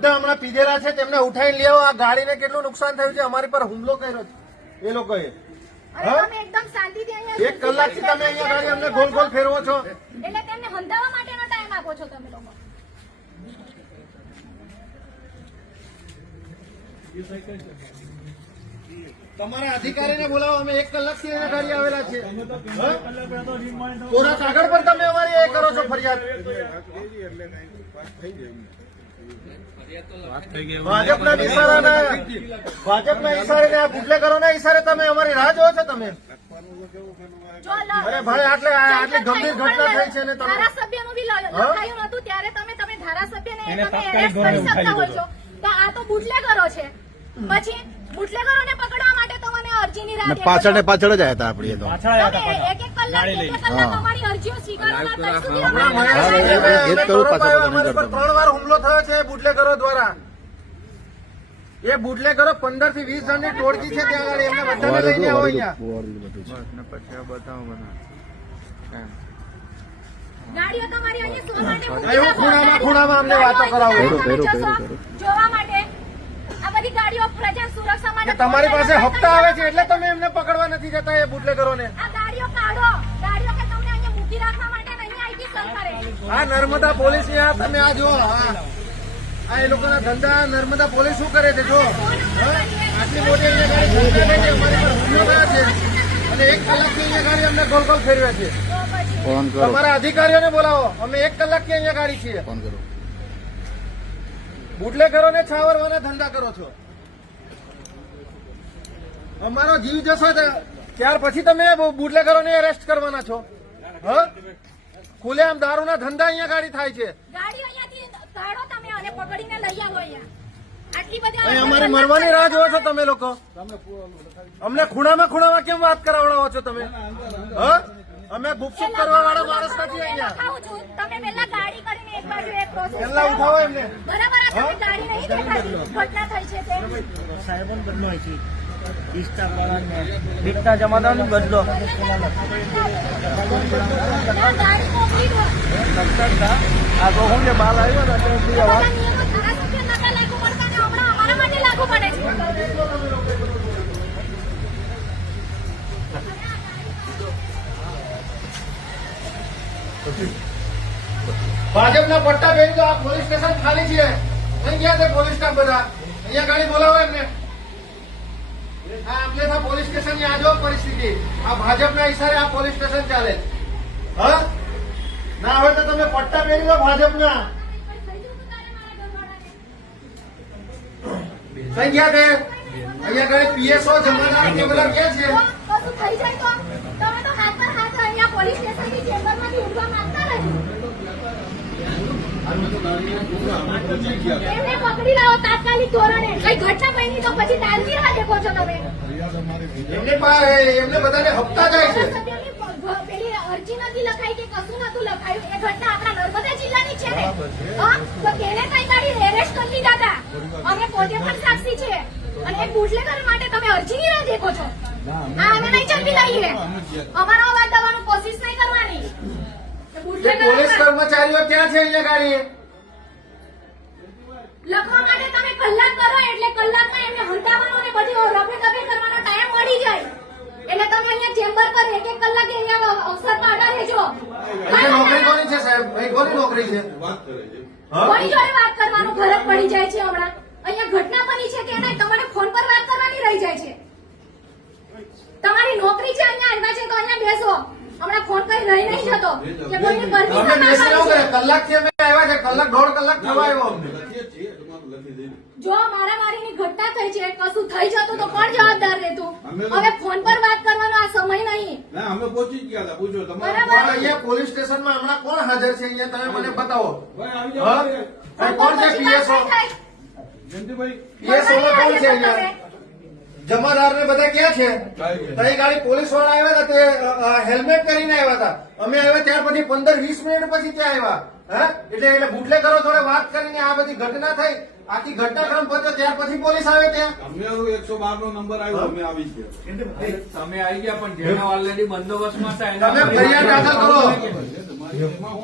બધા હમણાં પીધેલા છે તેમને ઉઠાઈને લેવો આ ગાડીને કેટલું નુકસાન થયું છે? અમારી પર હુમલો કર્યો છે. એ લોકોએ. એક કલાક તમે એકદમ શાંતિથી અહીંયા એક કલાકથી તમે અહીંયા ગાડી અમને ગોલ ગોલ ફેરવો છો. એટલે તેમને હંધાવા માટેનો ટાઈમ આપો છો તમે લોકો. તમારા અધિકારીને બોલાવો અમે એક કલાકથી અહીંયા ગાડી આવેલા છે થોડા આગળ પણ તમે અમારી એ કરો છો ફરિયાદ. ભાજપના ઈશારાના ભાજપના ઈશારે આ બુટલેગરોના ઇશારે તમે અમારી રાહ જોવો છો તમે. અરે ભાઈ આટલે આટલી ગંભીર ઘટના થઈ છે ને તમે ધારાસભ્યનું બી લખાયું નતું ત્યારે તમે તમે ધારાસભ્યને તમે તાત્કાલિક કરી શકતા હોય છો. તો આ તો બુટલેગરો છે. પછી બુટલેગરોને પકડવા માટે તમને મને અરજીની રાહ પાછળ ને પાછળ જ આવ્યા હતા આપડી તો. પાછળ આવ્યા હતા પાછા પાછો બધા ત્રણ વાર હુમલો થયો છે બુટલેગરો દ્વારા. એ બુટલેગરો પંદરથી વીસ જણની ટોળકી છે ત્યાં આગળ. એમને બધાને લઈને આવો બધું અહીંયા ગાડીઓ તમારી અહીંયા શો માટે મૂકી એવું રાખો. ખૂણામાં ખૂણામાં અમને વાતો કરાવો. ગાડીઓ ભેરું, તમે ભેરું, જશો ભેરું, જોવા માટે આ બધી ગાડીઓ પ્રજા સુરક્ષા માટે તમારી પાસે હપ્તા આવે છે એટલે તમે એમને પકડવા નથી જતા એ બુટલેગરોને આ નર્મદા પોલીસની આ તમે આ જો આ. એ લોકોના ધંધા નર્મદા પોલીસ શું કરે છે જો? આટલી મોટી અહીંયા ગાડી ધંધા અમારી પર હુમલો થયો છે. અને એક કલાકથી અહીંયા ગાડી અમને ગોલ ગોલ ફેરવ્યા છે. તમારા અધિકારીઓને બોલાવો. અમે એક કલાકથી અહીંયા ગાડી છીએ. ફોન કરો. બુટલેગરોને છાવરવાના ધંધા કરો છો. અમારો જીવ જશો ત્યાર પછી તમે બુટલેગરોને એરેસ્ટ કરવાના છો. હા? ખુલ્લેઆમ દારૂના ધંધા અહીંયા ગાડી થાય છે ગાડીઓ અહીંયાથી કાઢો તમે અને પકડીને લઈ આવો અહીંયા આટલી બધી અહીં અમારી મરવાની રાહ જોવો છો તમે લોકો અમને ખૂણામાં ખૂણામાં કેમ વાત કરાવડાવો છો તમે હા અમે ગુપચુપ કરવા વાળા માણસ નથી અહીંયા પહેલા ગાડી કરીને એક બાજુ એક પ્રોસેસ પહેલા ઉઠાવો એમને બરાબર આ તમે ગાડી નહીં દેખાતી ઘટના થઈ છે તે સાહેબન બદલો છે દીકતા જમાદાર બદલો. ના, ગાડી મોકલી દો આ તો હું ને બાલ આવ્યો ને એટલે ભાજપના પટ્ટા બેન તો આ પોલીસ સ્ટેશન ખાલી છે. અહીં ગયા છે પોલીસ સ્ટાફ બધા? અહીંયા ગાડી બોલાવો એમને. પોલીસ સ્ટેશન ચાલે ના હોય તો તમે પટ્ટા પહેરી ભાજપના. કઈ ગયા ગાડી પીએસઓ જમાદાર કે છે? થઈ ચેમ્બરમાંથી ઉઠવા માંગતા નથી એમને પકડી લાવો તાત્કાલિક ધોરણે. કઈ ઘટના બની તો પછી દાલની રાહ દેખો છો તમે. એમને એમને બધાને હપ્તા જાય છે. પેલી અરજી નથી લખાઈ કે કશું નતું લખાયું. એ ઘટના આપણા નર્મદા જિલ્લાની છે ને. તો તેને કઈ ગાડી એરેસ્ટ કરી લીધા હતા. અમે પોતે પણ સાક્ષી છે. અને એક બુટલેગર માટે તમે અરજીની રાહ દેખો છો. અમે નહીં ચાલવી લઈએ. અમારો અવાજ દબાવવાની કોશિશ નહીં કરવાની. એ પોલીસ કર્મચારીઓ ક્યાં છે અહીંયા ગાડી લખવા માટે તમે કલાક કરો એટલે કલાકમાં એમને હંતાવાનો અને બધી રફે દફે કરવાનો ટાઈમ મળી જાય. એટલે તમે અહીંયા ચેમ્બર પર એક એક કલાકે અહીંયા અવસર પર અડા રહેજો નોકરી કોની છે સાહેબ? અહીં કોની નોકરી છે? હા? કોની જોડે વાત કરવાનો ફરક પડી જાય છે હમણાં. અહીંયા ઘટના બની છે કે નહીં તમારે ફોન પર વાત કરવાની રહી જાય છે. તમારી નોકરી છે અહીંયા આવ્યા છે તો અહીંયા બેસો. હમણાં ફોન કરી રહી નહીં જતો. કે કોઈની પરમિશન કરે આપવાની કલાકથી અમે આવ્યા છે? કલાક દોઢ કલાક થવા આવ્યો અમને. છે જો મારામારીની ઘટના થઈ છે કશું થઈ જતું તો કોણ જવાબદાર રહેતું હવે ફોન પર વાત કરવાનો આ સમય નહીં. ના અમે પહોંચી ગયા હતા પૂછો તમારે. અહીંયા પોલીસ સ્ટેશનમાં હમણાં કોણ હાજર છે અહીંયા? તમે મને બતાવો. હા? કોણ છે? પીએસઓ? જયંતિભાઈ. પીએસઓ કોણ છે અહીંયા? જમાદાર ને બધા ક્યાં છે? તઈ ગાડી પોલીસવાળા આવ્યા હતા તે હેલ્મેટ કરીને આવ્યા હતા. અમે આવ્યા ત્યાર પછી પંદર વીસ મિનિટ પછી ત્યાં આવ્યા. હા? એટલે એટલે બુટલેગરો થોડે વાત કરીને આ બધી ઘટના થઈ. આખી ઘટનાક્રમ પત્યો ત્યાર પછી પોલીસ આવે ત્યાં. અમે એકસો બાર નો નંબર આવ્યો અમે આવી ગયા. તમે આવી ગયા પણ જેના ઓલરેડી બંદોબસ્તમાં તમે ફરિયાદ દાખલ કરો. તમારી એમાં